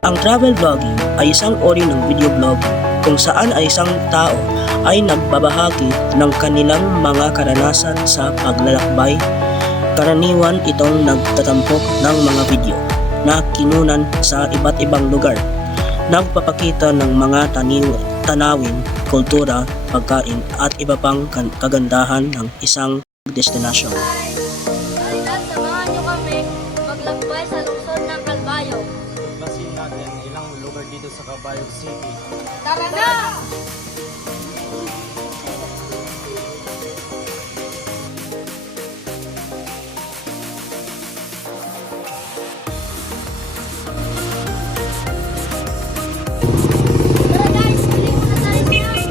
Ang travel vlogging ay isang uri ng video vlogging kung saan ay isang tao ay nagbabahagi ng kanilang mga karanasan sa paglalakbay. Karaniwan itong nagtatampok ng mga video na kinunan sa iba't ibang lugar. Nagpapakita ng mga tanawin, kultura, pagkain at iba pang kagandahan ng isang destinasyon. Halika, samahan niyo kami maglakbay sa lungsod ng Calbayog. Basin natin ilang lugar dito sa Calbayog City. Tara na! Tara guys, bili muna tayo ngayon.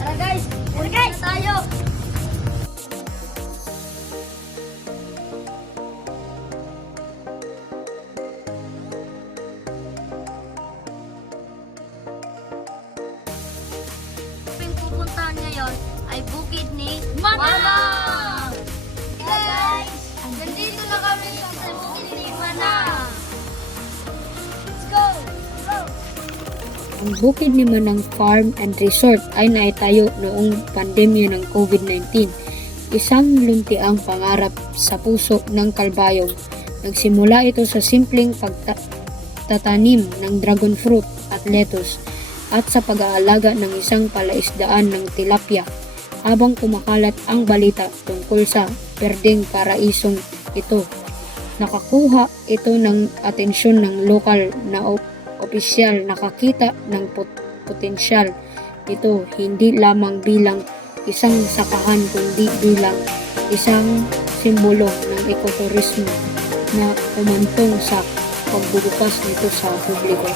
Tara guys, tayo. Ang pupuntahan ngayon ay bukid ni Mana! Guys, nandito na kami sa bukid ni Mana. Let's go! Go! Ang bukid ni Manang Farm and Resort ay naitayo noong pandemya ng COVID-19. Isang luntiang pangarap sa puso ng Calbayog. Nagsimula ito sa simpleng pagtatanim ng dragon fruit at lettuce at sa pag-aalaga ng isang palaisdaan ng tilapia habang kumakalat ang balita tungkol sa perdeng paraisong ito. Nakakuha ito ng atensyon ng lokal na opisyal. Nakakita ng potensyal ito hindi lamang bilang isang sakahan kundi bilang isang simbolo ng ekoturismo na umantong sa pagbubukas nito sa publiko.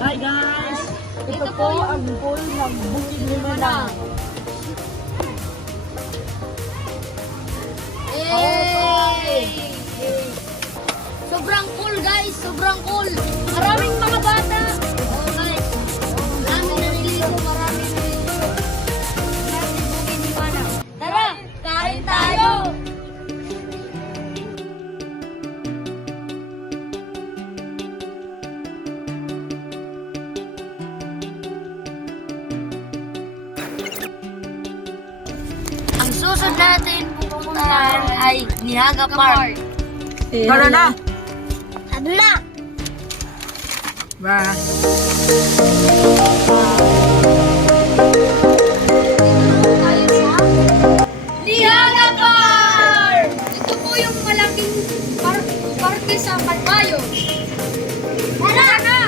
Hi guys! Ito po ang pool ng bukid ni Mana. Yay! Sobrang cool guys, sobrang cool. Maraming mga bata. Oh guys, maraming naliligo, maraming naliligo. Maraming bukid ni Mana. Tara, kain tayo! Ang susunod natin pupuntahan ay Niaga Park. Tara na! Sabi na! Bye! Niaga Park! Ito po yung malaking parke sa Calbayog. Tara na!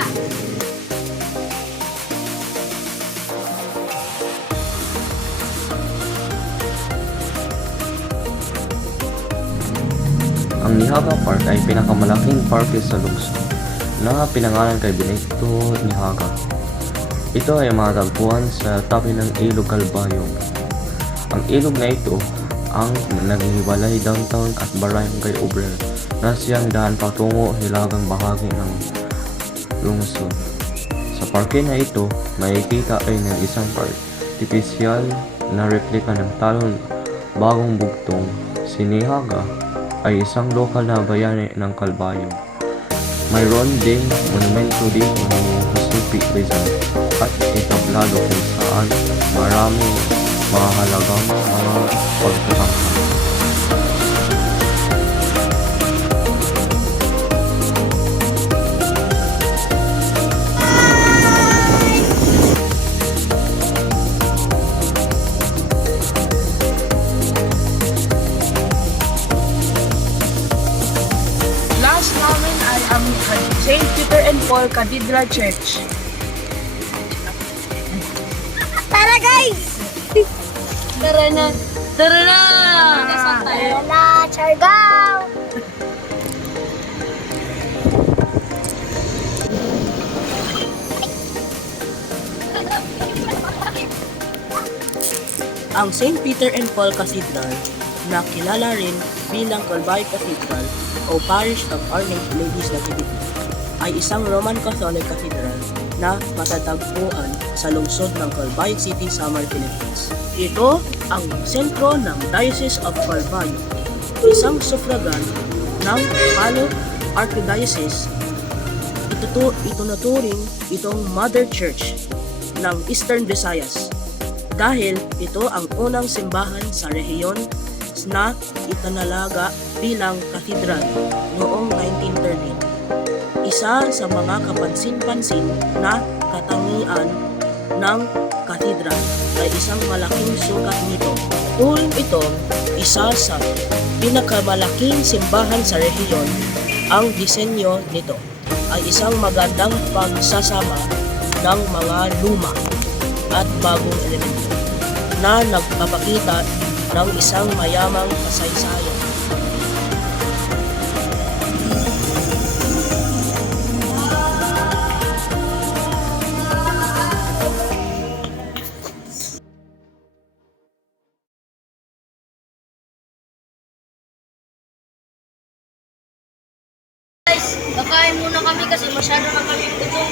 Ang Niaga Park ay pinakamalaking parke sa lungsod na pinangalan kay Benito Niaga. Ito ay matatagpuan sa tabi ng Ilog Calbayog. Ang ilog na ito ang naghihiwalay downtown at barangay Obrel na siyang daan patungo hilagang bahagi ng lungsod. Sa parke na ito, makikita ay ng isang artipisyal na replika ng talon bagong bugtong. Si Niaga ay isang lokal na bayani ng Calbayog. Mayroon ding monumento dito ng Jose P. Rizal at entablado kung saan maraming mahalagang mga pagtatangka. Paul Cathedral Church. Tara guys! Tara na! Tara na! Tara na, Chargaw! Ang St. Peter and Paul Cathedral, na kilala rin bilang Calvary Cathedral o Parish of Our Lady's Nativity, ay isang Roman Catholic Cathedral na matatagpuan sa lungsod ng Calvary City, Samar, Philippines. Ito ang sentro ng Diocese of Calvario, isang suffragan ng Palo Archdiocese. Ituturing itong Mother Church ng Eastern Visayas dahil ito ang unang simbahan sa rehiyon na itinalaga bilang katedral noong 1913. Isa sa mga kapansin-pansin na katangian ng katedral ay isang malaking sukat nito. Turing itong isa sa pinakamalaking simbahan sa rehiyon. Ang disenyo nito ay isang magandang pagsasama ng mga luma at bagong elemento na nagpapakita ng isang mayamang kasaysayan. Guys, kakain muna kami kasi masyado na kami gutom.